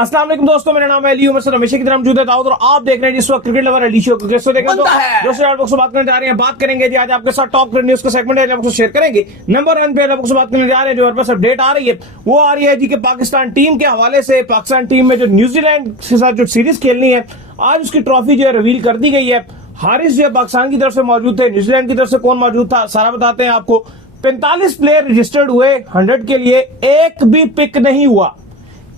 अस्सलाम वालेकुम दोस्तों, मेरा नाम है अली उमर, सर हमेशा की तरह मौजूद है दाऊद और आप देख रहे हैं जिस वक्त क्रिकेट लवर अली शो। दोस्तों देखें दोस्तों आप लोग से बात करने जा रहे हैं, बात करेंगे जी आज आपके साथ टॉप न्यूज का सेगमेंट है, आपको शेयर करेंगे। नंबर 1 पे आप लोग से बात करने जा रहे हैं, जो हमारे पास अपडेट आ रही है वो आ रही है जी कि पाकिस्तान टीम के हवाले से पाकिस्तान टीम में जो न्यूजीलैंड के साथ जो सीरीज खेलनी है आज उसकी ट्रॉफी जो है रिवील कर दी गई है। हारिस जो है पाकिस्तान की तरफ से मौजूद थे, न्यूजीलैंड की तरफ से कौन मौजूद था सारा बताते हैं आपको। 45 प्लेयर रजिस्टर्ड हुए 100 के लिए, एक भी पिक नहीं हुआ,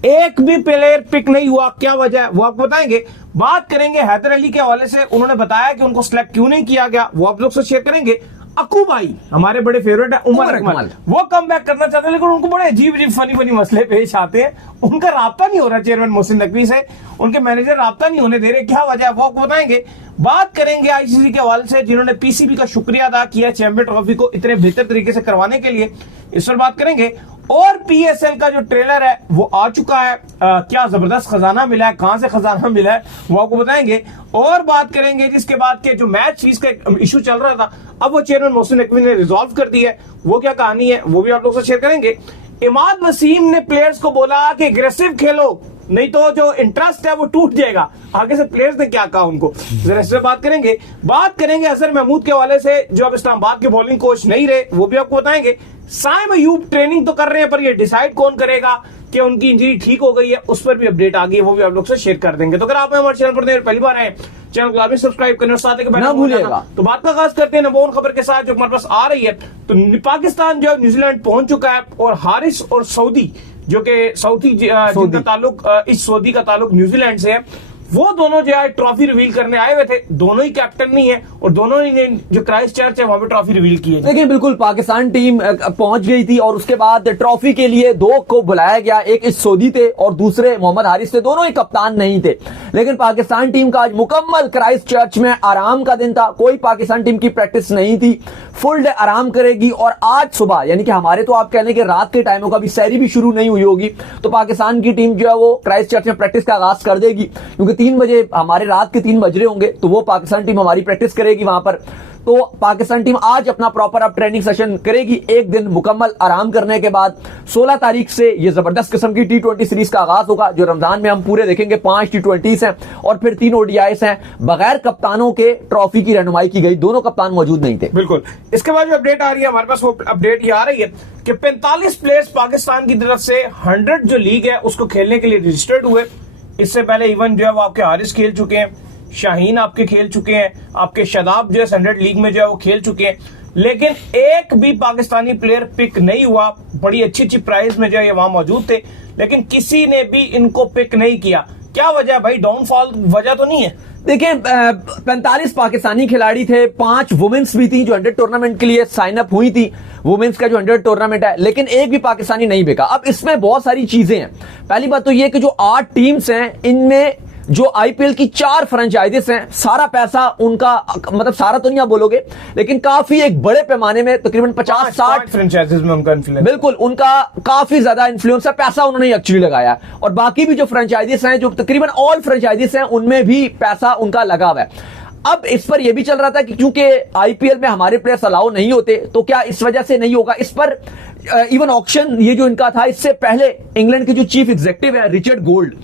एक भी प्लेयर पिक नहीं हुआ। क्या वजह है वो आपको बताएंगे। बात करेंगे हैदर अली के हवाले से, उन्होंने बताया कि उनको सिलेक्ट क्यों नहीं किया गया, वो आप लोग से शेयर करेंगे। अकू भाई हमारे बड़े फेवरेट है उमर अकमल, वो कम बैक करना चाहते हैं लेकिन उनको बड़े अजीब अजीब फनी मसले पेश आते हैं। उनका राब्ता नहीं हो रहा चेयरमैन मोहसिन नकवी से, उनके मैनेजर राब्ता नहीं होने दे रहे, क्या वजह है वो आपको बताएंगे। बात करेंगे आईसीसी के हवाले से, जिन्होंने पीसीबी का शुक्रिया अदा किया चैंपियन ट्रॉफी को इतने बेहतर तरीके से करवाने के लिए, इस पर बात करेंगे। और पीएसएल का जो ट्रेलर है वो आ चुका है, क्या जबरदस्त खजाना मिला है, कहां से खजाना मिला है वो आपको बताएंगे। और बात करेंगे जिसके बाद के जो मैच फीस का इशू चल रहा था अब वो चेयरमैन मोहसिन नकवी ने रिजॉल्व कर दी है, वो क्या कहानी है वो भी आप लोग से शेयर करेंगे। इमाद वसीम ने प्लेयर्स को बोला कि एग्रेसिव खेलो नहीं तो जो इंटरेस्ट है वो टूट जाएगा। आगे से प्लेयर्स ने क्या कहा उनको, जरा इस पर बात करेंगे। बात करेंगे अजहर महमूद के हवाले से, जो अब इस्लामाबाद के बॉलिंग कोच नहीं रहे, वो भी आपको बताएंगे। साइम अयूब ट्रेनिंग तो कर रहे हैं पर ये डिसाइड कौन करेगा कि उनकी इंजरी ठीक हो गई है, उस पर भी अपडेट आ गई है, वो भी आप लोग से शेयर कर देंगे। तो अगर आप हमारे चैनल पर पहली बार आए, चैनल को लाजमी सब्सक्राइब करने और साथ ही ना भूलिएगा। तो बात का आगाज करते हैं नंबर 1 खबर के साथ जो हमारे पास आ रही है। तो पाकिस्तान जो न्यूजीलैंड पहुंच चुका है और हारिस और सऊदी जो कि जिनका ताल्लुक इस सऊदी का ताल्लुक न्यूजीलैंड से है, वो दोनों जो है ट्रॉफी रिवील करने आए हुए थे। दोनों ही कैप्टन नहीं है और दोनों ही ने जो क्राइस्ट चर्च है वहां पे ट्रॉफी रिवील की है। देखिए बिल्कुल पाकिस्तान टीम पहुंच गई थी और उसके बाद ट्रॉफी के लिए 2 को बुलाया गया, एक इस सऊदी थे और दूसरे मोहम्मद हारिस थे, दोनों ही कप्तान नहीं थे। लेकिन पाकिस्तान टीम का आज मुकम्मल क्राइस्ट चर्च में आराम का दिन था, कोई पाकिस्तान टीम की प्रैक्टिस नहीं थी, फुल डे आराम करेगी। और आज सुबह यानी कि हमारे तो आप कह लें कि रात के टाइमों का भी सैरी भी शुरू नहीं हुई होगी, तो पाकिस्तान की टीम जो है वो क्राइस्ट चर्च में प्रैक्टिस का आगाज कर देगी, क्योंकि 3 बजे हमारे रात के 3 बज रहे होंगे, तो वो पाकिस्तान टीम हमारी प्रैक्टिस करेगी वहां पर। तो पाकिस्तान टीम आज अपना प्रॉपर अब ट्रेनिंग सेशन करेगी, एक दिन मुकम्मल आराम करने के बाद 16 तारीख से ये जबरदस्त किस्म की T20 सीरीज का आगाज होगा, जो रमजान में हम पूरे देखेंगे। 5 T20s हैं और फिर 3 ODIs हैं। बगैर कप्तानों के ट्रॉफी की रहनुमाई की गई, दोनों कप्तान मौजूद नहीं थे। बिल्कुल, इसके बाद जो अपडेट आ रही है हमारे पास, वो अपडेट ये आ रही है कि 45 प्लेयर्स पाकिस्तान की तरफ से 100 जो लीग है उसको खेलने के लिए रजिस्टर्ड हुए। इससे पहले इवन जो है वो आपके हारिस खेल चुके हैं, शाहीन आपके खेल चुके हैं, आपके शदाब जो है 100 लीग में जो है वो खेल चुके हैं, लेकिन एक भी पाकिस्तानी प्लेयर पिक नहीं हुआ। बड़ी अच्छी प्राइज में जो है वहां मौजूद थे लेकिन किसी ने भी इनको पिक नहीं किया। क्या वजह है भाई, डाउनफॉल वजह तो नहीं है? देखिए 45 पाकिस्तानी खिलाड़ी थे, 5 वुमेन्स भी थी जो 100 टूर्नामेंट के लिए साइन अप हुई थी, वुमेन्स का जो 100 टूर्नामेंट है, लेकिन एक भी पाकिस्तानी नहीं बिका। अब इसमें बहुत सारी चीजें हैं। पहली बात तो ये कि जो 8 टीम्स हैं इनमें जो आईपीएल की 4 फ्रेंचाइजीज हैं, सारा पैसा उनका, मतलब सारा तो नहीं आप बोलोगे लेकिन काफी एक बड़े पैमाने में तकरीबन 50-60 फ्रेंचाइजीज में उनका इन्फ्लुएंस, बिल्कुल उनका काफी ज्यादा इन्फ्लुएंस है, पैसा उन्होंने एक्चुअली लगाया। और बाकी भी जो फ्रेंचाइजीज हैं, जो तकरीबन ऑल फ्रेंचाइजीज हैं, उनमें भी पैसा उनका लगा हुआ है। अब इस पर यह भी चल रहा था कि क्योंकि आईपीएल में हमारे प्लेयर्स अलाउ नहीं होते, तो क्या इस वजह से नहीं होगा। इस पर इवन ऑक्शन ये जो इनका था, इससे पहले इंग्लैंड के जो चीफ एग्जीक्यूटिव है रिचर्ड गोल्ड,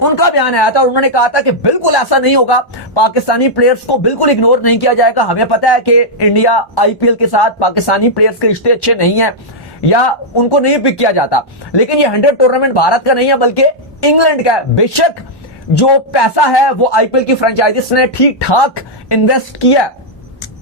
उनका बयान आया था और उन्होंने कहा था कि बिल्कुल ऐसा नहीं होगा, पाकिस्तानी प्लेयर्स को बिल्कुल इग्नोर नहीं किया जाएगा। हमें पता है कि इंडिया आईपीएल के साथ पाकिस्तानी प्लेयर्स के रिश्ते अच्छे नहीं है या उनको नहीं पिक किया जाता, लेकिन ये 100 टूर्नामेंट भारत का नहीं है बल्कि इंग्लैंड का है। बेशक जो पैसा है वो आईपीएल की फ्रेंचाइजीज ने ठीक ठाक इन्वेस्ट किया,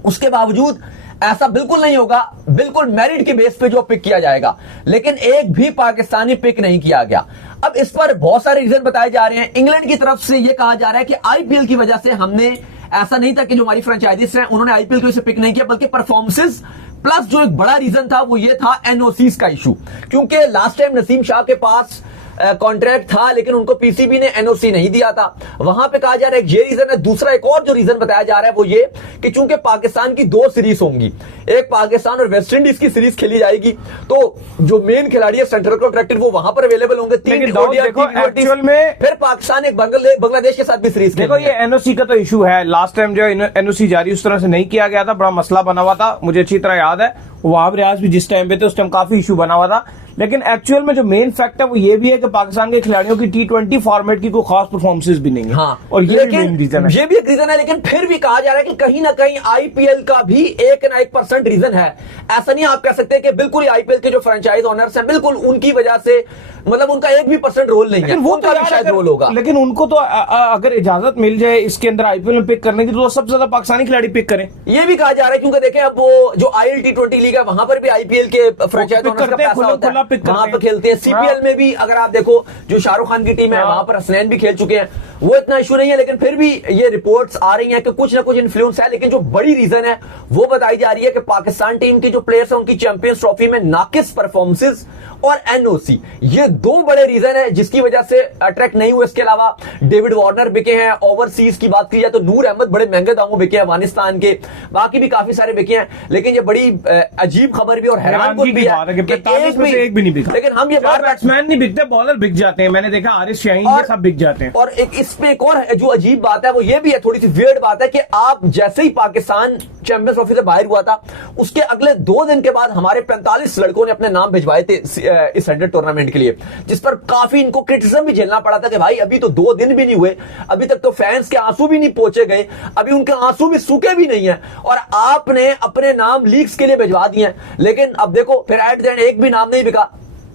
उसके बावजूद ऐसा बिल्कुल नहीं होगा, बिल्कुल मेरिट के बेस पे जो पिक किया जाएगा, लेकिन एक भी पाकिस्तानी पिक नहीं किया गया। अब इस पर बहुत सारे रीजन बताए जा रहे हैं। इंग्लैंड की तरफ से यह कहा जा रहा है कि आईपीएल की वजह से हमने, ऐसा नहीं था कि जो हमारी फ्रेंचाइजीज हैं उन्होंने आईपीएल की वजह से पिक नहीं किया, बल्कि परफॉर्मेंसेस प्लस जो एक बड़ा रीजन था वो ये था एनओसीज का इशू, क्योंकि लास्ट टाइम नसीम शाह के पास कॉन्ट्रैक्ट था लेकिन उनको पीसीबी ने एनओसी नहीं दिया था। वहां पे कहा जा रहा है ये रीजन है। दूसरा एक और जो रीजन बताया जा रहा है वो ये कि चूंकि पाकिस्तान की 2 सीरीज होंगी, एक पाकिस्तान और वेस्ट इंडीज की सीरीज खेली जाएगी, तो जो मेन खिलाड़ी है सेंट्रल कॉन्ट्रैक्टर वो वहां पर अवेलेबल होंगे। 3 एक्चुअल में फिर पाकिस्तान एक बांग्लादेश के साथ भी सीरीज। देखो ये एनओसी का तो इशू है, लास्ट टाइम जो एनओसी जारी उस तरह से नहीं किया गया था, बड़ा मसला बना हुआ था, मुझे अच्छी तरह याद है। वहाब रियाज भी जिस टाइम पे थे उस टाइम काफी इशू बना हुआ था। लेकिन एक्चुअल में जो मेन फैक्ट है वो ये भी है कि पाकिस्तान के खिलाड़ियों की T20 फॉर्मेट की कोई खास परफॉर्मेंसेस भी नहीं है। हाँ, और ये भी मेन रीजन है। ये भी एक रीजन है, लेकिन फिर भी कहा जा रहा है कि कहीं ना कहीं आईपीएल का भी 1% रीजन है। ऐसा नहीं आप कह सकते कि बिल्कुल ही आईपीएल के जो फ्रेंचाइज ओनर्स हैं बिल्कुल उनकी वजह से, मतलब उनका 1% रोल नहीं है, वो उनका भी शायद रोल होगा। लेकिन उनको तो अगर इजाजत मिल जाए इसके अंदर आईपीएल में पिक करने की तो सबसे ज्यादा पाकिस्तानी खिलाड़ी पिक करें, ये भी कहा जा रहा है। क्योंकि देखें अब वो जो ILT20 लीग है वहां पर भी आईपीएल के फ्रेंचाइज ओनर्स का पैसा होता है, वहां पर खेलते हैं। सीपीएल में भी अगर आप देखो जो शाहरुख खान की टीम है वहां पर हसनैन भी खेल चुके हैं, वो इतना इशू नहीं है। लेकिन फिर भी ये रिपोर्ट्स आ रही हैं कि कुछ ना कुछ इन्फ्लुएंस है। लेकिन जो बड़ी रीजन है वो बताई जा रही है कि पाकिस्तान टीम की जो प्लेयर्स हैं उनकी चैंपियंस ट्रॉफी में नाकिस परफॉर्मेंसेस और एनओसी, ये दो बड़े रीजन है जिसकी वजह से अट्रैक्ट नहीं हुए। इसके अलावा डेविड वार्नर बिके हैं, ओवरसीज की बात की जाए तो नूर अहमद बड़े महंगे दामों बिके हैं अफगानिस्तान के, बाकी भी काफी सारे बिके हैं। लेकिन ये बड़ी अजीब खबर भी और हैरानकुन भी है कि एक भी नहीं बिका। लेकिन हम ये बात, बैट्समैन नहीं बिकते, बॉलर बिक जाते हैं। मैंने देखा आरिफ शाहीन ये सब बिक जाते हैं। और इसमें एक और जो अजीब बात है वो ये भी है, थोड़ी सी वियर्ड बात है कि आप जैसे ही पाकिस्तान चैंपियंस ट्रॉफी से बाहर हुआ था उसके अगले 2 दिन के बाद हमारे 45 लड़कों ने अपने नाम भिजवाए थे इस 100 टूर्नामेंट के लिए, जिस पर काफी इनको क्रिटिसिज्म भी झेलना पड़ा था कि भाई अभी तो 2 दिन भी नहीं हुए, अभी तक तो फैंस के आंसू भी नहीं पहुंचे गए, अभी उनके आंसू भी सूखे भी नहीं है और आपने अपने नाम लीग्स के लिए भिजवा दिए। लेकिन अब देखो फिर एट द एंड एक भी नाम नहीं बिका।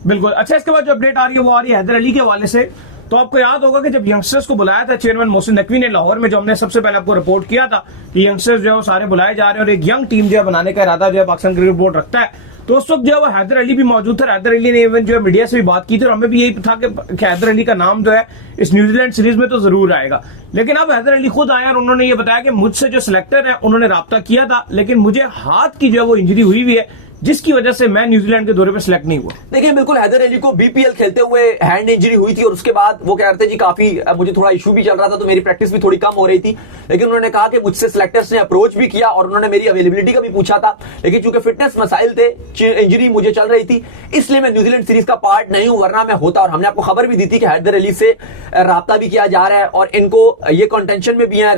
बिल्कुल। अच्छा, इसके बाद जो अपडेट आ रही है वो आ रही है हैदर अली के हवाले से। तो आपको याद होगा कि जब यंगस्टर्स को बुलाया था चेयरमैन मोहसिन नकवी ने लाहौर में, जो हमने सबसे पहले आपको रिपोर्ट किया था कि यंगस्टर्स जो है वो सारे बुलाए जा रहे हैं और एक यंग टीम जो है बनाने का इरादा जो है पाकिस्तान क्रिकेट बोर्ड रखता है, तो उस वक्त जो है वो हैदर अली भी मौजूद था। हैदर अली ने इवन जो है मीडिया से भी बात की थी और हमें भी यही था कि हैदर अली का नाम जो है इस न्यूजीलैंड सीरीज में तो जरूर आएगा। लेकिन अब हैदर अली खुद आए और उन्होंने ये बताया कि मुझसे जो सिलेक्टर है उन्होंने राब्ता किया था, लेकिन मुझे हाथ की जो है वो इंजरी हुई है जिसकी वजह से मैं न्यूजीलैंड के दौरे पे सिलेक्ट नहीं हुआ। देखिए बिल्कुल हैदर अली को बीपीएल खेलते हुए हैंड इंजरी हुई थी और उसके बाद वो कह रहे थे जी काफी मुझे थोड़ा इशू भी चल रहा था तो मेरी प्रैक्टिस भी थोड़ी कम हो रही थी। लेकिन उन्होंने कहा कि मुझसे सिलेक्टर्स ने अप्रोच भी किया और उन्होंने मेरी अवेलेबिलिटी का भी पूछा था, लेकिन चूंकि फिटनेस मसाइल थे, इंजरी मुझे चल रही थी, इसलिए मैं न्यूजीलैंड सीरीज का पार्ट नहीं हूं, वरना मैं होता। और हमने आपको खबर भी दी थी कि हैदर अली से राब्ता भी किया जा रहा है और इनको ये कंटेंशन में भी है,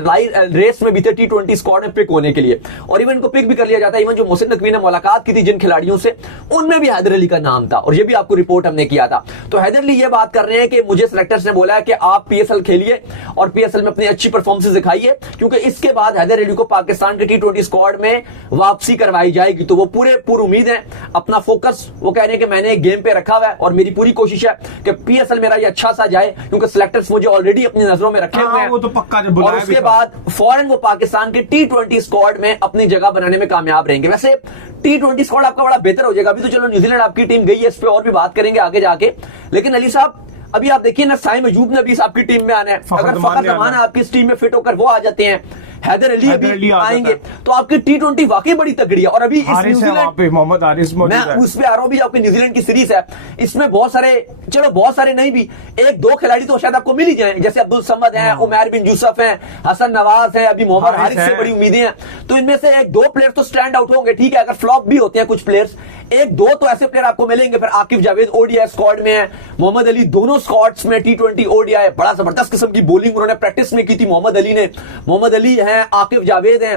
रेस में भी थे T20 स्क्वाड में पिक होने के लिए और इवन इनको पिक भी कर लिया जाता है। इवन जो मोहसिन नकवी ने मुलाकात की थी जिन खिलाड़ियों से, उनमें भी हैदर अली का नाम था और ये भी आपको रिपोर्ट हमने किया था। तो हैदर अली ये बात कर रहे हैं कि मुझे सिलेक्टर्स ने बोला है कि आप पीएसएल खेलिए और पीएसएल में अपनी अच्छी परफॉर्मेंस दिखाइए, क्योंकि इसके बाद हैदर अली को पाकिस्तान के T20 स्क्वाड में वापसी करवाई जाएगी। तो वो पूरी उम्मीद है, अपना फोकस वो कह रहे हैं कि मैंने एक गेम पे रखा हुआ है और मेरी पूरी कोशिश है कि पीएसएल मेरा ये अच्छा सा जाए, क्योंकि सिलेक्टर्स मुझे ऑलरेडी अपनी नजरों में रखे हुए हैं। वो तो पक्का और उसके बाद फौरन वो पाकिस्तान के T20 स्क्वाड में अपनी जगह बनाने में कामयाब रहेंगे। वैसे T20 स्क्वाड आपका बड़ा बेहतर हो जाएगा। अभी तो चलो न्यूजीलैंड आपकी टीम गई है, इस पे और भी बात करेंगे आगे जाके। लेकिन अली साहब अभी आप देखिए ना, साइम अयूब ने भी आपकी टीम में आना है, अगर फखर जमान आपकी इस टीम में फिट होकर वो आ जाते हैं, हैदर अली अभी आएंगे, तो आपकी T20 वाकई बड़ी तगड़ी है। और अभी इस न्यूजीलैंड मोहम्मद हारिस मौजूद है, मैं उस पे आ रहा हूं भी, आपकी न्यूजीलैंड की सीरीज है, इसमें बहुत सारे, चलो बहुत सारे नहीं भी, 1-2 खिलाड़ी तो शायद आपको मिल ही जाए, जैसे अब्दुल समद हैं, उमैर बिन यूसुफ हैं, हसन नवाज है, अभी मोहम्मद हारिस से बड़ी उम्मीदें हैं। तो इनमें से 1-2 प्लेयर तो स्टैंड आउट होंगे, ठीक है, अगर फ्लॉप भी होते हैं कुछ प्लेयर्स, 1-2 तो ऐसे प्लेयर आपको मिलेंगे। फिर आकिब जावेद ओडीआई स्क्वाड में है, मोहम्मद अली दोनों स्क्वाड्स में T20 ओडीआई, बड़ा जबरदस्त किस्म की बॉलिंग उन्होंने प्रैक्टिस में की थी मोहम्मद अली ने। मोहम्मद अली हैं, आकिब जावेद हैं,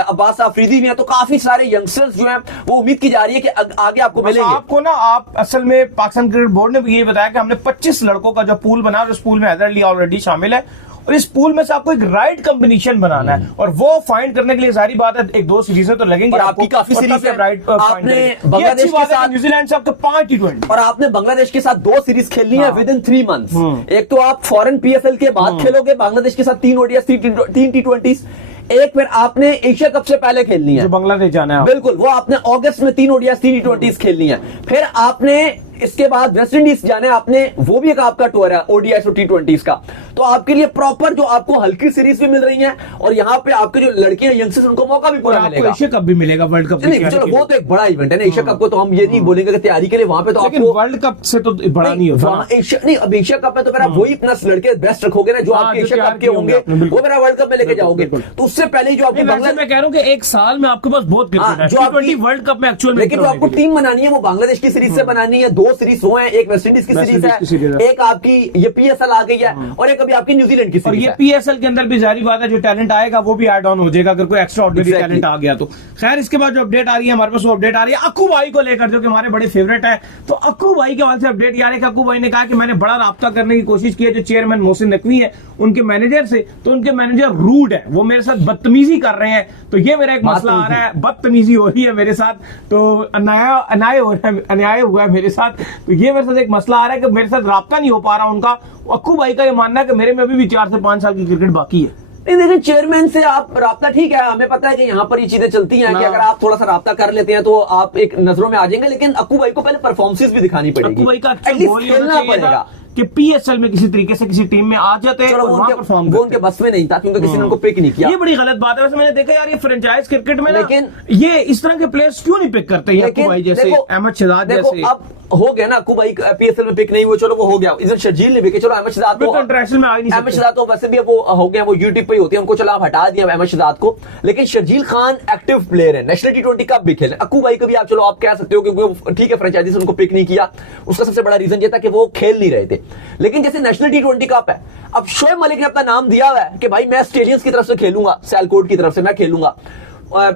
अब्बास आफरीदी भी हैं, तो काफी सारे यंगस्टर्स जो हैं वो उम्मीद की जा रही है कि आगे आपको मिलेंगे। आपको ना, आप असल में पाकिस्तान क्रिकेट बोर्ड ने भी ये बताया कि हमने 25 लड़कों का जो पूल बना और उस पूल में हैदर अली ऑलरेडी शामिल है और इस पूल में से आपको एक राइट कॉम्बिनेशन बनाना है और वो फाइंड करने के लिए जारी बात है 1-2 सीरीजें तो लगेंगी। आपकी काफी सीरीज है, राइट आपने बांग्लादेश के साथ न्यूजीलैंड से आपके 5 T20 और आपने बांग्लादेश के साथ 2 सीरीज खेलनी है विद इन 3 मंथ्स। एक तो आप फॉरेन पीएसएल के बाद खेलोगे बांग्लादेश के साथ 3 ओडीआई 3 T20, एक फिर आपने एशिया कप से पहले खेलनी है, बांग्लादेश जाना है बिल्कुल, वो आपने अगस्त में 3 ओडीआई 3 T20 खेलनी है। फिर आपने इसके बाद वेस्ट इंडीज जाने, आपने वो भी एक आपका टूर है ओडीआई और T20 का। तो आपके लिए प्रॉपर जो आपको हल्की सीरीज भी मिल रही है और यहाँ पे आपके जो लड़के हैं यंगस्टर्स उनको मौका भी पूरा मिलेगा। एशिया कप भी मिलेगा, वर्ल्ड कप नहीं, चलो वो तो एक बड़ा इवेंट है ना, एशिया कप को तो हम ये नहीं बोलेंगे कि तैयारी के लिए वहां पे तो आपको वर्ल्ड कप से तो बड़ा नहीं होगा नहीं। अब एशिया कप में तो फिर आप वही अपना लड़के बेस्ट रखोगे ना, जो आपके एशिया कप के होंगे वो मेरा वर्ल्ड कप में लेके जाओगे। तो उससे पहले जो आपको बांग्लादेश में कह रहा हूँ कि एक साल में आपके पास बहुत क्रिकेट है, जो वर्ल्ड कप में एक्चुअल में, लेकिन जो आपको टीम बनानी है वो बांग्लादेश की सीरीज से बनानी है, 2 दो सीरीज वो है, एक वेस्ट इंडीज की सीरीज है, एक आपकी ये PSL आ गई है और एक अभी आपकी न्यूजीलैंड की और सीरीज ये है। PSL के अंदर भी जारी बात है, जो टैलेंट आएगा वो भी ऐड ऑन हो जाएगा अगर कोई एक्स्ट्रा ऑर्डिनरी टैलेंट आ गया तो। खैर इसके बाद जो अपडेट आ रही है हमारे पास, वो अपडेट आ रही है अक्कू भाई को लेकर, जो कि हमारे बड़े फेवरेट है। तो अक्कू भाई के हवाले से अपडेट यार है कि अक्कू भाई ने कहा कि मैंने बड़ा राब्ता करने की कोशिश की है जो चेयरमैन मोहसिन नकवी है उनके मैनेजर से, तो उनके मैनेजर रूड है, वो मेरे साथ बदतमीजी कर रहे हैं। तो ये मेरा एक मसला आ रहा है, बदतमीजी हो रही है मेरे साथ, तो अन्याय हुआ है मेरे साथ। तो ये मेरे साथ एक मसला आ रहा है कि मेरे साथ राब्ता नहीं हो पा रहा उनका। अक्कू भाई का ये मानना है कि मेरे में अभी भी 4 से 5 साल की क्रिकेट बाकी है। नहीं देखिए, चेयरमैन से आप राब्ता ठीक है, हमें पता है कि यहाँ पर ये चीजें चलती हैं कि अगर आप थोड़ा सा राब्ता कर लेते हैं तो आप एक नजरों में आ जाएंगे, लेकिन अक्कू भाई को पहले परफॉर्मेंस भी दिखानी पड़ेगी। अक्कू भाई का एटलीस्ट खेलना पड़ेगा कि PSL में किसी तरीके से किसी टीम में आ जाते हैं और वहां परफॉर्म करते हैं। वो उनके बस में नहीं था क्योंकि किसी ने उनको पिक नहीं किया। ये बड़ी गलत बात है। वैसे मैंने देखा यार ये फ्रेंचाइज क्रिकेट में, लेकिन ये इस तरह के प्लेयर्स क्यों नहीं पिक करते? अक्कू भाई जैसे, अहमद शहजाद जैसे। अब हो गया ना, अक्कू भाई PSL में पिक नहीं हुए, चलो वो हो गया। इधर शर्जील ने भी, चलो अहमद शहजाद को इंटरनेशनल में आ ही नहीं सकते। अहमद शहजाद तो वैसे भी वो हो गया, वो यूट्यूब पे ही होते हैं, उनको चलो आप हटा दिया अहमद शहजाद को। लेकिन शर्जील खान एक्टिव प्लेयर है, नेशनल T20 कप भी खेले। अक्कू भाई को भी आप चलो आप कह सकते हो कि ठीक है फ्रेंचाइजी से उनको पिक नहीं किया, उसका सबसे बड़ा रीजन ये था कि वो खेल नहीं रहे थे। लेकिन जैसे नेशनल T20 कप है, अब शोएब मलिक ने अपना नाम दिया हुआ है कि भाई मैं ऑस्ट्रेलियंस की तरफ से खेलूंगा, सियालकोट की तरफ से मैं खेलूंगा।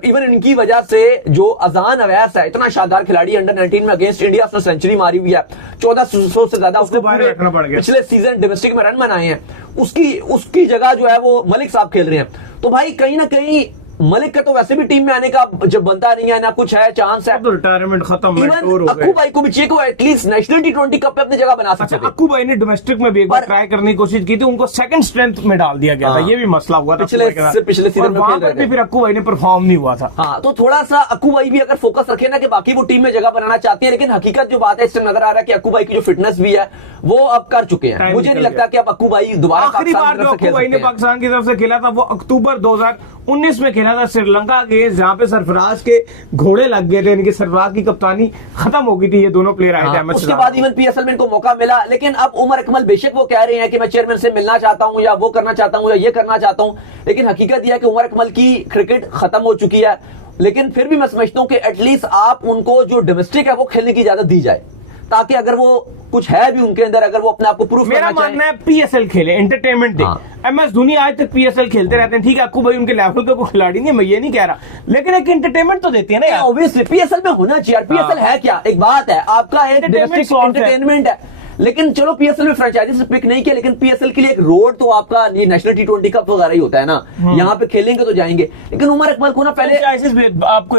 इवन इनकी वजह से जो अजान अवैस है, इतना शानदार खिलाड़ी, अंडर 19 में अगेंस्ट इंडिया उसने सेंचुरी मारी हुई है, 1400 से ज्यादा उसको पिछले सीजन डोमेस्टिक में रन बनाए हैं। उसकी जगह जो है वो मलिक साहब खेल रहे हैं। तो भाई कहीं ना कहीं मलिक का तो वैसे भी टीम में आने का जब बनता नहीं है ना, कुछ है चांस है, तो रिटायरमेंट खत्म है। अक्कू भाई को भी चाहिए कि एटलीस्ट नेशनल T20 कप पे अपनी जगह बना सकते थे। अक्कू भाई ने डोमेस्टिक में भी एक बार ट्राई करने की कोशिश की थी, उनको सेकंड स्ट्रेंथ में डाल दिया गया था, ये भी मसला हुआ था पिछले सीजन में, वहां पर भी फिर अक्कू भाई ने परफॉर्म नहीं हुआ था। हाँ, तो थोड़ा सा अक्कू भाई भी अगर फोकस रखे ना कि बाकी वो टीम में जगह बनाना चाहते हैं, लेकिन हकीकत जो बात है इससे नजर आ रहा है कि अक्कू भाई की जो फिटनेस भी है वो अब कर चुके हैं। मुझे नहीं लगता कि अब अक्कू भाई दोबारा आखिरी बार जो अक्कू भाई ने पाकिस्तान की तरफ से खेला था वो अक्टूबर 2019 में खेला था श्रीलंका के, जहां पे सरफराज के घोड़े लग गए थे, इनकी सरफराज की कप्तानी खत्म हो गई थी, ये दोनों प्लेयर आए थे। उसके बाद इवन PSL में इनको मौका मिला, लेकिन अब उमर अकमल बेशक वो कह रहे हैं कि मैं चेयरमैन से मिलना चाहता हूं या वो करना चाहता हूं या ये करना चाहता हूं, लेकिन हकीकत यह है कि उमर अकमल की क्रिकेट खत्म हो चुकी है। लेकिन फिर भी मैं समझता हूं कि एटलीस्ट आप उनको जो डोमेस्टिक है वो खेलने की इजाजत दी जाए, ताकि अगर वो कुछ है भी उनके अंदर, अगर वो अपने आप को प्रूफ करना चाहे। मेरा मानना है PSL खेले, एंटरटेनमेंट दे। MS धोनी आज तक PSL खेलते रहते हैं, ठीक है अक्कू भाई उनके लेवल का कोई खिलाड़ी नहीं, मैं ये नहीं कह रहा, लेकिन एक एंटरटेनमेंट तो देते हैं ना। ऑब्वियसली PSL में होना चाहिए। PSL है क्या, एक बात है आपका एंटरटेनमेंट है, लेकिन चलो PSL में फ्रेंचाइजी से पिक नहीं किया, लेकिन PSL के लिए एक रोड तो आपका ये नेशनल T20 कप वगैरह ही होता है ना, यहाँ पे खेलेंगे तो जाएंगे। लेकिन उमर अकमल को ना पहले आपको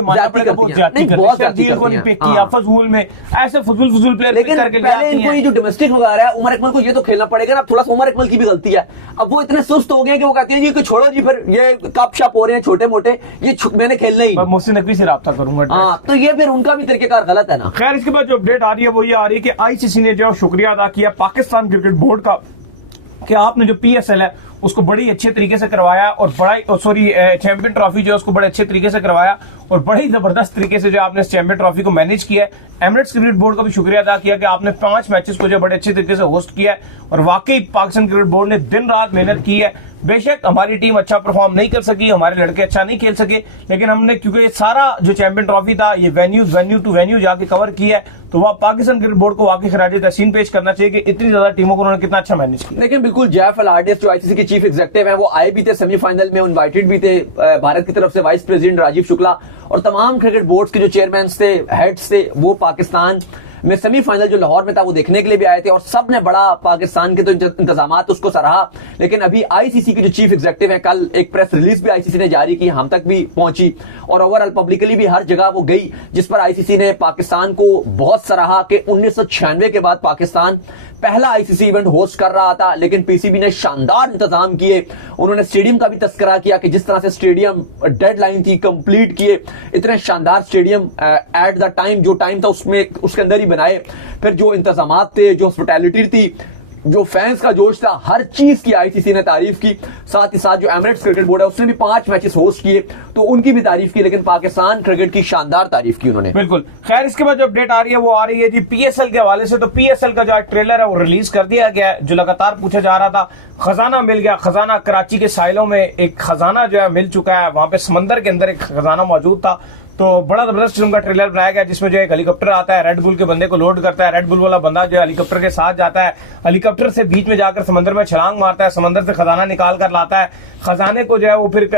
बहुत पिक किया फजूल में, ऐसे फजूल प्लेयर, लेकिन पहले इनको ये जो डोमेस्टिक वगैरह है, उमर अकमल को ये तो खेलना पड़ेगा ना। थोड़ा सा उमर अकमल की भी गलती है, अब वो इतने सुस्त हो गए कि वो कहते हैं जी कि छोड़ो जी, फिर ये कप शप हो रहे हैं छोटे मोटे, ये मैंने खेलना ही, मोहसिन नकवी से राब्ता करूंगा। हाँ, तो ये फिर उनका भी तरीकेकार गलत है ना। खैर इसके बाद जो अपडेट आ रही है वो ये आ रही है कि ICC ने जो शुक्रिया अदा किया पाकिस्तान क्रिकेट बोर्ड का कि आपने जो PSL है उसको बड़ी अच्छे तरीके से करवाया और चैंपियन ट्रॉफी जो है उसको बड़े अच्छे तरीके से करवाया और बड़े ही जबरदस्त तरीके से जो आपने चैंपियन ट्रॉफी को मैनेज किया है। एमिरेट्स क्रिकेट बोर्ड का भी शुक्रिया अदा किया कि आपने 5 मैचेस को जो बड़े अच्छे तरीके से होस्ट किया है और वाकई पाकिस्तान क्रिकेट बोर्ड ने दिन रात मेहनत की है। बेशक हमारी टीम अच्छा परफॉर्म नहीं कर सकी, हमारे लड़के अच्छा नहीं खेल सके, लेकिन हमने क्योंकि ये सारा जो चैंपियन ट्रॉफी था ये वेन्यू टू वेन्यू जाके कवर किया है, तो वह पाकिस्तान क्रिकेट बोर्ड को वाकई खराज तहसीन पेश करना चाहिए कि इतनी ज्यादा टीमों को उन्होंने कितना अच्छा मैनेज किया। लेकिन बिल्कुल जैफ अल आर्डिस जो ICC के चीफ एग्जीक्यूटिव है वो आए भी थे सेमीफाइनल में, इनवाइटेड भी थे भारत की तरफ से वाइस प्रेसिडेंट राजीव शुक्ला और तमाम क्रिकेट बोर्ड्स के जो चेयरमैन थे, हेड्स थे, वो पाकिस्तान में सेमीफाइनल जो लाहौर में था वो देखने के लिए भी आए थे और सब ने बड़ा पाकिस्तान के तो इंतजामात उसको सराहा। लेकिन अभी ICC के जो चीफ एग्जीक्यूटिव हैं, कल एक प्रेस रिलीज भी ICC ने जारी की, हम तक भी पहुंची और ओवरऑल पब्लिकली भी हर जगह वो गई, जिस पर ICC ने पाकिस्तान को बहुत सराहा कि 1996 के बाद पाकिस्तान पहला ICC इवेंट होस्ट कर रहा था, लेकिन PCB ने शानदार इंतजाम किए। उन्होंने स्टेडियम का भी तस्करा किया कि जिस तरह से स्टेडियम डेडलाइन थी कंप्लीट किए, इतने शानदार स्टेडियम एट द टाइम जो टाइम था उसमें उसके अंदर ही बनाए। फिर जो इंतजामात थे, जो हॉस्पिटैलिटी थी, जो फैंस का जोश था, हर चीज की ICC ने तारीफ की। साथ ही साथ जो एमिरेट्स क्रिकेट बोर्ड है उसने भी 5 मैचेस होस्ट किए तो उनकी भी तारीफ की, लेकिन पाकिस्तान क्रिकेट की शानदार तारीफ की उन्होंने। बिल्कुल। खैर इसके बाद जो अपडेट आ रही है वो आ रही है जी PSL के हवाले से। तो PSL का जो ट्रेलर है वो रिलीज कर दिया गया है, जो लगातार पूछा जा रहा था। खजाना मिल गया, खजाना कराची के साहिलों में एक खजाना जो है मिल चुका है, वहां पे समंदर के अंदर एक खजाना मौजूद था। तो बड़ा जबरदस्त किस्म का ट्रेलर बनाया गया जिसमें जो एक हेलीकॉप्टर आता है, रेड बुल के बंदे को लोड करता है, रेड बुल वाला बंदा जो है हेलीकॉप्टर के साथ जाता है, हेलीकॉप्टर से बीच में जाकर समंदर में छलांग मारता है, समंदर से खजाना निकाल कर लाता है, खजाने को जो है वो फिर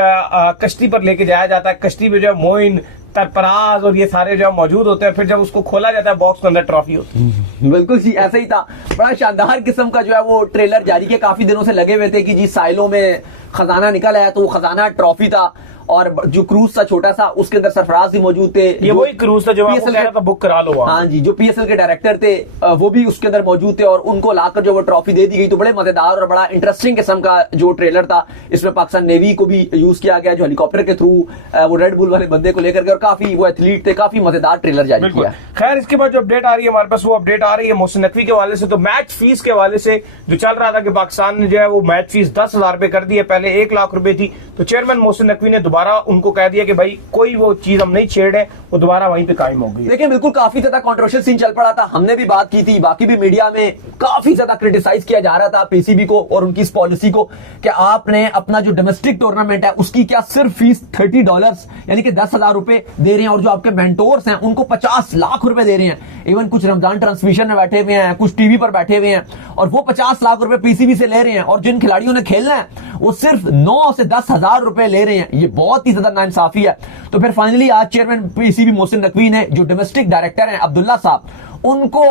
कश्ती पर लेके जाया जाता है, कश्ती में जो है मोइन तरपराज और ये सारे जो मौजूद होते हैं, फिर जब उसको खोला जाता है बॉक्स के अंदर ट्रॉफी होती है। बिल्कुल जी ऐसा ही था। बड़ा शानदार किस्म का जो है वो ट्रेलर जारी किया, काफी दिनों से लगे हुए थे कि जी साइलों में खजाना निकल आया, तो वो खजाना ट्रॉफी था और जो क्रूज था छोटा सा उसके अंदर सरफराज भी मौजूद थे। ये वही क्रूज था जो आपको कह रहा था बुक करा लो। हाँ जी, जो पीएसएल के डायरेक्टर थे वो भी उसके अंदर मौजूद थे और उनको लाकर जो वो ट्रॉफी दे दी गई। तो बड़े मजेदार और बड़ा इंटरेस्टिंग किस्म का जो ट्रेलर था। इसमें पाकिस्तान नेवी को भी यूज किया गया जो हेलीकॉप्टर के थ्रू वो रेड बुल वाले बंदे को लेकर गए और काफी वो एथलीट थे, काफी मजेदार ट्रेलर जारी किया। खैर इसके बाद जो अपडेट आ रही है हमारे पास, वो अपडेट आ रही है मोहसिन नकवी के हवाले से। तो मैच फीस के हवाले से जो चल रहा था कि पाकिस्तान ने जो है वो मैच फीस 10,000 रुपए कर दी है, पहले 1 लाख रुपए थी। तो चेयरमैन मोहसिन नकवी ने दोबारा उनको कह दिया कि भाई कोई वो चीज हम नहीं छेड़े, वो दोबारा वहीं पे कायम हो गई। लेकिन बिल्कुल काफी ज्यादा कंट्रोवर्शियल सीन चल पड़ा था, हमने भी बात की थी, बाकी भी मीडिया में काफी ज्यादा क्रिटिसाइज किया जा रहा था पीसीबी को और उनकी इस पॉलिसी को कि आपने अपना जो डोमेस्टिक टूर्नामेंट है उसकी क्या सिर्फ फीस $30 यानी कि 10,000 रुपए दे रहे हैं और जो आपके मेंटोर्स हैं उनको 50 लाख रुपए दे रहे हैं। इवन कुछ रमजान ट्रांसमिशन में बैठे हुए हैं, कुछ टीवी पर बैठे हुए हैं और वो 50 लाख रुपए पीसीबी से ले रहे हैं और जिन खिलाड़ियों ने खेलना है वो सिर्फ 9 से 10,000 रुपए ले रहे हैं। ये बहुत ही ज्यादा नाइंसाफी है। तो फिर फाइनली आज चेयरमैन पीसीबी मोहसिन नकवी ने जो डोमेस्टिक डायरेक्टर हैं अब्दुल्ला साहब उनको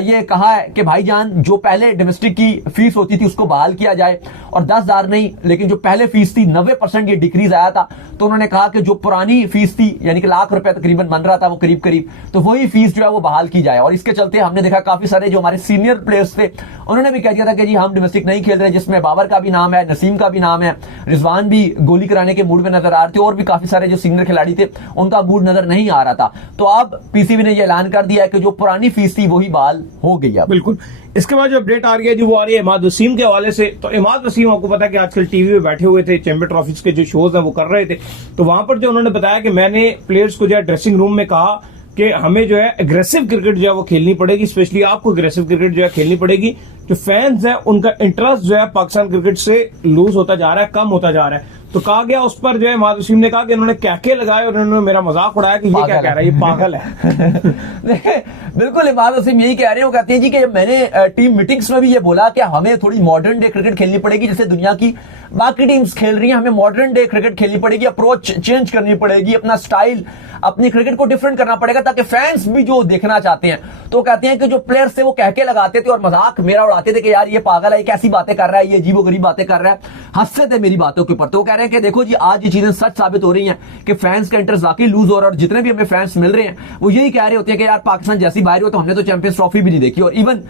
ये कहा है कि भाईजान जो पहले डोमेस्टिक की फीस होती थी उसको बहाल किया जाए और 10,000 नहीं लेकिन जो पहले फीस थी 90% ये डिक्रीज आया था। तो उन्होंने कहा कि जो पुरानी फीस थी यानी कि लाख रुपए तकरीबन बन रहा था वो करीब करीब, तो वही फीस जो है वो बहाल की जाए। और इसके चलते हमने देखा काफी सारे जो हमारे सीनियर प्लेयर्स थे उन्होंने भी कह दिया था कि जी हम डोमेस्टिक नहीं खेल रहे, जिसमें बाबर का भी नाम है, नसीम का भी नाम है, रिजवान भी गोली कराने के मूड में नजर आ रहे थे और भी काफी सारे जो सीनियर खिलाड़ी थे उनका मूड नजर नहीं आ रहा था। तो अब पीसीबी ने यह ऐलान कर दिया है कि जो पुरानी फीस थी वही बहाल हो गई है। बिल्कुल। इसके बाद जो अपडेट आ रही है जी वो आ रही है इमाद वसीम के हवाले से। तो इमाद वसीम आपको पता है कि आजकल टीवी पे बैठे हुए थे, चैंपियन ट्रॉफीज के जो शोज हैं वो कर रहे थे। तो वहां पर जो उन्होंने बताया कि मैंने प्लेयर्स को जो है ड्रेसिंग रूम में कहा कि हमें जो है एग्रेसिव क्रिकेट जो है वो खेलनी पड़ेगी, स्पेशली आपको एग्रेसिव क्रिकेट जो है खेलनी पड़ेगी। जो फैंस है उनका इंटरेस्ट जो है पाकिस्तान क्रिकेट से लूज होता जा रहा है, कम होता जा रहा है। तो कहा गया उस पर जो है इमाद वसीम ने कहा कि इन्होंने क्या लगाए और इन्होंने मेरा मजाक उड़ाया कि ये क्या कह रहा है, ये पागल है। बिल्कुल इमाद वसीम यही कह रहे हैं। वो कहते हैं जी कि मैंने टीम मीटिंग्स में भी ये बोला कि हमें थोड़ी मॉडर्न डे क्रिकेट खेलनी पड़ेगी जैसे दुनिया की बाकी टीम्स खेल रही हैं, हमें मॉडर्न डे क्रिकेट खेलनी पड़ेगी, अप्रोच चेंज करनी पड़ेगी, अपना स्टाइल अपनी क्रिकेट को डिफरेंट करना पड़ेगा ताकि फैंस भी जो देखना चाहते हैं। तो कहते हैं कि जो प्लेयर्स थे वो कहके लगाते थे और मजाक मेरा उड़ाते थे कि यार ये पागल है, ये कैसी बातें कर रहा है, ये अजीबोगरीब बातें कर रहा है, हंसते थे मेरी बातों के ऊपर। तो कह रहे हैं कि देखो जी आज ये चीजें सच साबित हो रही हैं कि फैंस का इंटरेस्ट वाकई लूज हो रहा है और जितने भी हमें फैंस मिल रहे हैं वो यही कह रहे होते हैं कि यार पाकिस्तान जैसी बाहर हो तो हमने तो चैंपियंस ट्रॉफी भी नहीं देखी। और इवन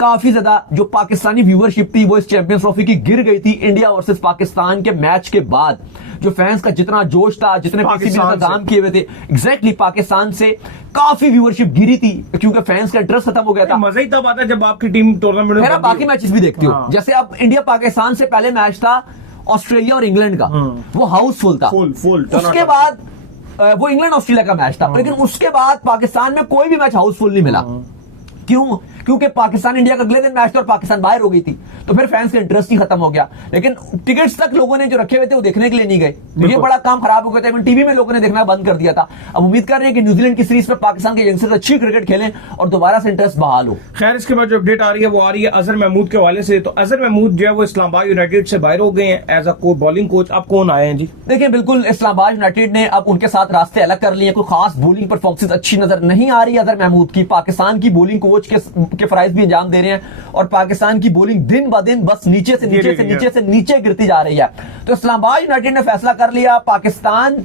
काफी ज्यादा जो पाकिस्तानी व्यूअरशिप थी वो इस चैंपियंस ट्रॉफी की गिर गई थी इंडिया वर्सेस पाकिस्तान के मैच के बाद। जो फैंस का जितना जोश था, जितने पीसीबी ने इंतजाम किए हुए थे, एग्जैक्टली पाकिस्तान से काफी व्यूअरशिप गिरी थी क्योंकि फैंस का इंटरेस्ट खत्म हो गया था। मजा ही तब आता जब आपकी टीम टूर्नामेंट में बाकी मैचेस भी देखती हो। जैसे अब इंडिया पाकिस्तान से पहले मैच था ऑस्ट्रेलिया और इंग्लैंड का, वो हाउसफुल था। फुल उसके बाद वो इंग्लैंड ऑस्ट्रेलिया का मैच था, लेकिन उसके बाद पाकिस्तान में कोई भी मैच हाउसफुल नहीं मिला। क्यों? क्योंकि पाकिस्तान इंडिया का अगले दिन मैच था और पाकिस्तान बाहर हो गई थी, तो फिर फैंस का इंटरेस्ट ही खत्म हो गया। लेकिन टिकट्स तक लोगों ने जो रखे हुए थे वो देखने के लिए नहीं गए, ये बड़ा काम खराब हो गया था। टीवी में लोगों ने देखना बंद कर दिया था। अब उम्मीद कर रहे हैं कि न्यूजीलैंड की सीरीज में पाकिस्तान के यंगस्टर्स अच्छी क्रिकेट खेलें और दोबारा से इंटरेस्ट बहाल हो। खैर इसके बाद जो अपडेट आ रही है वो आ रही है अजहर महमूद के हवाले से। तो अजहर महमूद जो है वो इस्लामाबाद यूनाइटेड से बाहर हो गए हैं एज अ बॉलिंग कोच। अब कौन आए हैं जी? देखिए बिल्कुल इस्लामाबाद यूनाइटेड ने अब उनके साथ रास्ते अलग कर लिए। कोई खास बॉलिंग परफॉर्मेंस अच्छी नजर नहीं आ रही अजहर महमूद की। पाकिस्तान की बॉलिंग कोच के फराइज भी अंजाम दे रहे हैं और पाकिस्तान की बॉलिंग दिन ब दिन बस नीचे से नीचे गिरती जा रही है। तो इस्लामाबाद यूनाइटेड ने फैसला कर लिया, पाकिस्तान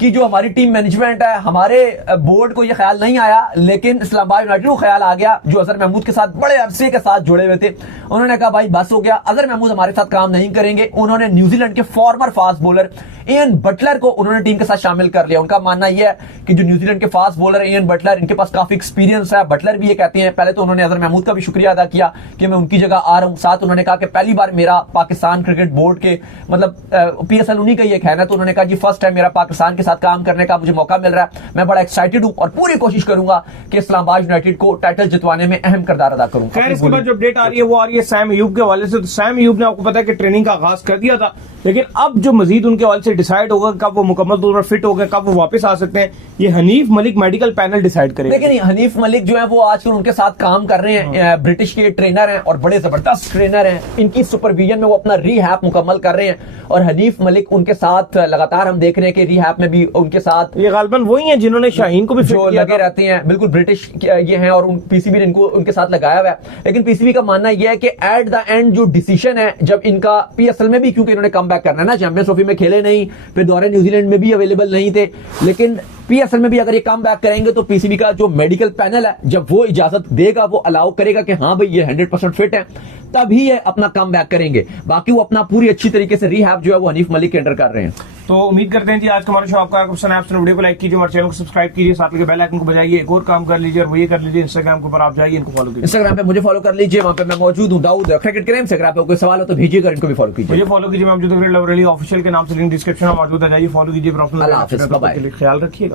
कि जो हमारी टीम मैनेजमेंट है, हमारे बोर्ड को यह ख्याल नहीं आया, लेकिन इस्लामाबाद यूनाइटेड को ख्याल आ गया जो अजहर महमूद के साथ बड़े अरसे के साथ जुड़े हुए थे। उन्होंने कहा भाई बस हो गया, अजहर महमूद हमारे साथ काम नहीं करेंगे। उन्होंने न्यूजीलैंड के former fast bowler Ian Butler को उन्होंने टीम के साथ शामिल कर लिया। उनका मानना यह है कि जो न्यूजीलैंड के फास्ट बॉलर इयन बटलर, इनके पास काफी एक्सपीरियंस है। बटलर भी ये कहते हैं, पहले तो उन्होंने अजहर महमूद का भी शुक्रिया अदा किया कि मैं उनकी जगह आ रहा हूं। साथ उन्होंने कहा कि पहली बार मेरा पाकिस्तान क्रिकेट बोर्ड के मतलब पीएसएल उन्हीं का ये कहना है, तो उन्होंने कहा जी फर्स्ट टाइम मेरा पाकिस्तान के साथ साथ काम करने का मुझे मौका मिल रहा है। मैं बड़ा एक्साइटेड हूं और पूरी कोशिश करूंगा कि इस्लामाबाद यूनाइटेड को टाइटल जितवाने में अहम किरदार अदा करूं। खैर इसके बाद जो अपडेट आ रही है वो आ रही है सैम अयूब के हवाले से। तो सैम अयूब ने आपको पता है कि ट्रेनिंग का आगाज कर दिया था, लेकिन अब जो मजीद उनके हवाले से डिसाइड होगा कब वो मुकम्मल तौर पर फिट हो गए, कब वो वापस आ सकते हैं, ये Hanif Malik medical panel decide करेगा। लेकिन हनीफ मलिक जो है वो आजकल उनके साथ काम कर रहे हैं, ब्रिटिश के ट्रेनर हैं और बड़े जबरदस्त ट्रेनर हैं। इनकी सुपरविजन में वो अपना रीहैब मुकम्मल कर रहे हैं और हनीफ मलिक उनके साथ लगातार हम देख रहे हैं कि रीहैब में भी उनके साथ ये गालबन वही है जिन्होंने शाहीन को भी जो लगे रहते हैं। बिल्कुल ब्रिटिश ये हैं और पीसीबी ने इनको उनके साथ लगाया हुआ है। लेकिन पीसीबी का मानना यह है कि एट द एंड जो डिसीजन है, जब इनका पीएसएल में भी क्योंकि इन्होंने कम बैक करना है ना, चैंपियंस ट्रॉफी में खेले नहीं, फिर दौरे न्यूजीलैंड में भी अवेलेबल नहीं थे, लेकिन पीएसएल में भी अगर ये कम बैक करेंगे तो पीसीबी का जो मेडिकल पैनल है जब वो इजाजत देगा, वो अलाउ करेगा कि हाँ भाई ये 100% फिट है, तभी ये अपना कम बैक करेंगे। बाकी वो अपना पूरी अच्छी तरीके से रीहैब जो है वो हनीफ मलिक के अंडर कर रहे हैं। तो उम्मीद करते हैं जी आज का हमारा शो आपका पसंद है। आपने वीडियो को लाइक कीजिए, हमारे चैनल को सब्सक्राइब कीजिए, साथ में बेल आइकन को बजाइए। एक और काम कर लीजिए और वो ये कर लीजिए, इंस्टाग्राम के ऊपर आप जाइए, इनको फॉलो कीजिए। इंस्टाग्राम पे मुझे फॉलो कर लीजिए, वहां पे मैं मौजूद हूं, दाऊद क्रिकेट करें। इंस्टाग्राम पे कोई सवाल हो तो भेजिएगा, इनको भी फॉलो कीजिए। मुझे फॉलो कीजिए, मैं ऑफिशियल के नाम से लिंक डिस्क्रिप्शन में मौजूद है, जाइए फॉलो कीजिए। अल्लाह हाफिज़, बाय बाय। ख्याल रखिएगा।